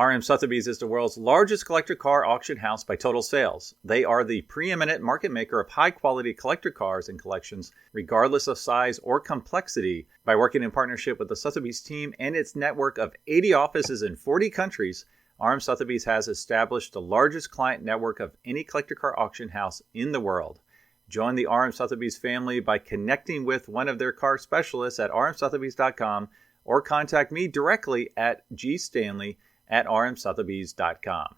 RM Sotheby's is the world's largest collector car auction house by total sales. They are the preeminent market maker of high-quality collector cars and collections, regardless of size or complexity. By working in partnership with the Sotheby's team and its network of 80 offices in 40 countries, RM Sotheby's has established the largest client network of any collector car auction house in the world. Join the RM Sotheby's family by connecting with one of their car specialists at rmsotheby's.com or contact me directly at GStanley at rmsotheby's.com.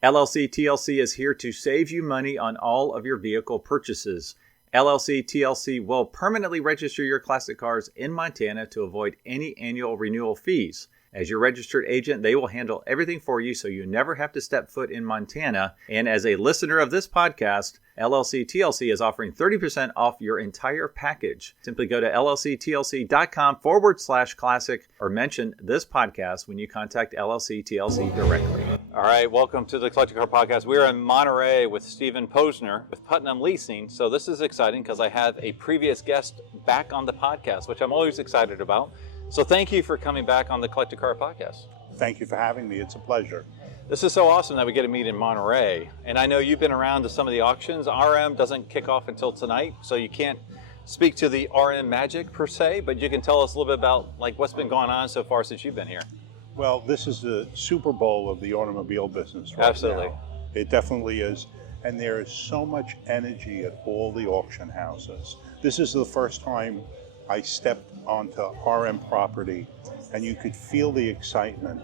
LLCTLC is here to save you money on all of your vehicle purchases. LLCTLC will permanently register your classic cars in Montana to avoid any annual renewal fees. As your registered agent, they will handle everything for you so you never have to step foot in Montana. And as a listener of this podcast, LLCTLC is offering 30% off your entire package. Simply go to llctlc.com/classic or mention this podcast when you contact LLCTLC directly. All right, welcome to the Collector Car Podcast. We're in Monterey with Stephen Posner with Putnam Leasing. So this is exciting because I have a previous guest back on the podcast, which I'm always excited about. So thank you for coming back on the Collector Car Podcast. Thank you for having me. It's a pleasure. This is so awesome that we get to meet in Monterey. And I know you've been around to some of the auctions. RM doesn't kick off until tonight, so you can't speak to the RM magic per se, but you can tell us a little bit about like what's been going on so far since you've been here. Well, this is the Super Bowl of the automobile business right Absolutely. now. It definitely is. And there is so much energy at all the auction houses. This is the first time I stepped onto RM property, and you could feel the excitement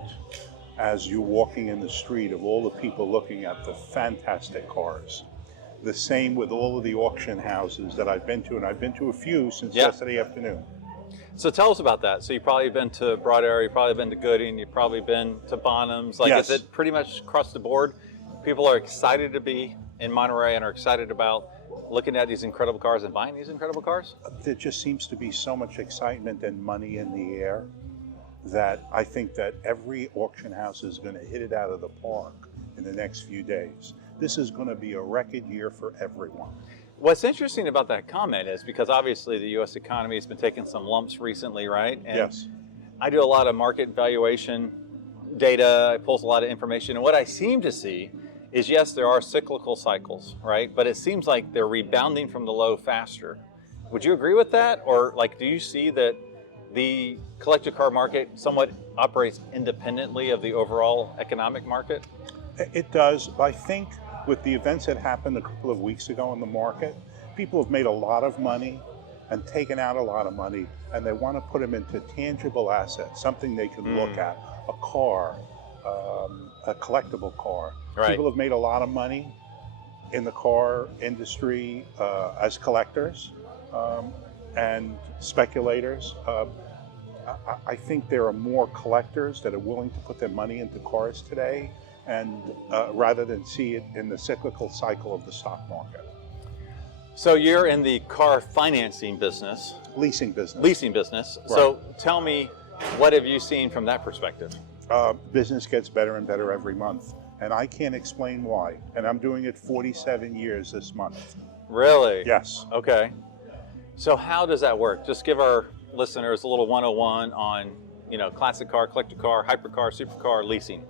as you're walking in the street of all the people looking at the fantastic cars. The same with all of the auction houses that I've been to, and I've been to a few since yesterday afternoon. So tell us about that. So you've probably been to Broad Arrow, you've probably been to Gooding, you've probably been to Bonham's. Like, yes. Is it pretty much across the board? People are excited to be in Monterey and are excited about looking at these incredible cars and buying these incredible cars? There just seems to be so much excitement and money in the air that I think that every auction house is going to hit it out of the park in the next few days. This is going to be a record year for everyone. What's interesting about that comment is because obviously the U.S. economy has been taking some lumps recently, right? And yes. I do a lot of market valuation data. I pull a lot of information. And what I seem to see is, yes, there are cyclical cycles, right? But it seems like they're rebounding from the low faster. Would you agree with that? Or like, do you see that the collector car market somewhat operates independently of the overall economic market? It does. I think with the events that happened a couple of weeks ago in the market, people have made a lot of money and taken out a lot of money, and they want to put them into tangible assets, something they can look at, a car, a collectible car. Right. People have made a lot of money in the car industry as collectors and speculators. I think there are more collectors that are willing to put their money into cars today, and rather than see it in the cyclical cycle of the stock market. So you're in the car financing business. Leasing business. Leasing business. Right. So tell me, what have you seen from that perspective? Business gets better and better every month, and I can't explain why. And I'm doing it 47 years this month. Really? Yes. Okay. So how does that work? Just give our listeners a little 101 on, classic car, collector car, hypercar, supercar, leasing.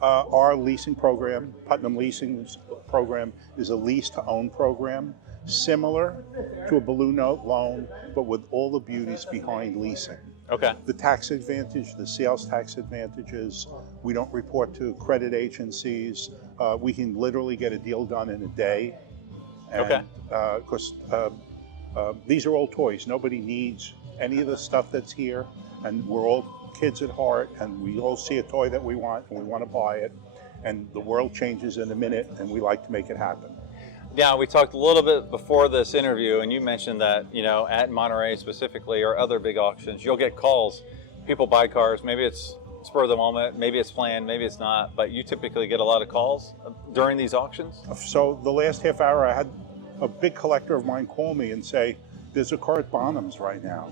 Our leasing program, Putnam Leasing's program, is a lease-to-own program, similar to a balloon note loan, but with all the beauties behind leasing. Okay. The tax advantage, the sales tax advantages, we don't report to credit agencies. We can literally get a deal done in a day. And, okay. Of course, these are all toys. Nobody needs any of the stuff that's here, and we're all kids at heart, and we all see a toy that we want, and we want to buy it, and the world changes in a minute, and we like to make it happen. Yeah, we talked a little bit before this interview, and you mentioned that, at Monterey specifically or other big auctions, you'll get calls. People buy cars. Maybe it's spur of the moment, maybe it's planned, maybe it's not, but you typically get a lot of calls during these auctions? So the last half hour, I had a big collector of mine call me and say, there's a car at Bonham's right now.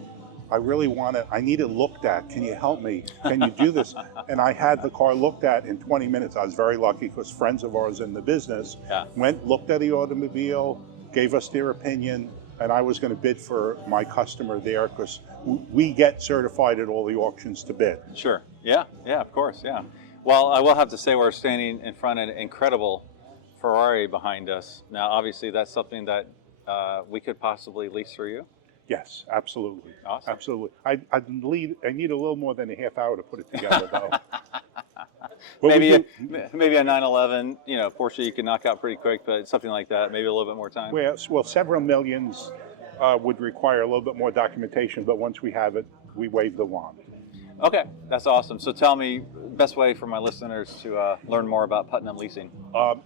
I really want it. I need it looked at. Can you help me? Can you do this? And I had the car looked at in 20 minutes. I was very lucky because friends of ours in the business went, looked at the automobile, gave us their opinion, and I was going to bid for my customer there because we get certified at all the auctions to bid. Sure. Yeah, of course, yeah. Well, I will have to say we're standing in front of an incredible Ferrari behind us. Now, obviously, that's something that we could possibly lease for you. Yes, absolutely. Awesome. Absolutely. I need a little more than a half hour to put it together, though. Maybe a 911, Porsche you can knock out pretty quick, but something like that, maybe a little bit more time. Well, several millions would require a little bit more documentation, but once we have it, we wave the wand. Okay, that's awesome. So tell me, best way for my listeners to learn more about Putnam Leasing.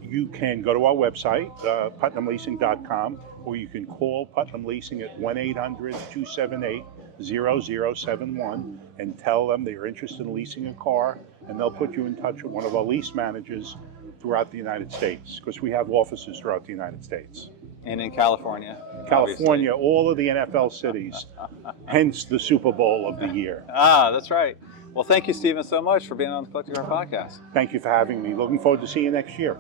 You can go to our website, putnamleasing.com, or you can call Putnam Leasing at 1-800-278-0071 and tell them that you're interested in leasing a car, and they'll put you in touch with one of our lease managers throughout the United States, because we have offices throughout the United States. And in California. California, obviously. All of the NFL cities, hence the Super Bowl of the year. That's right. Well, thank you, Stephen, so much for being on the Collector Car Podcast. Thank you for having me. Looking forward to seeing you next year.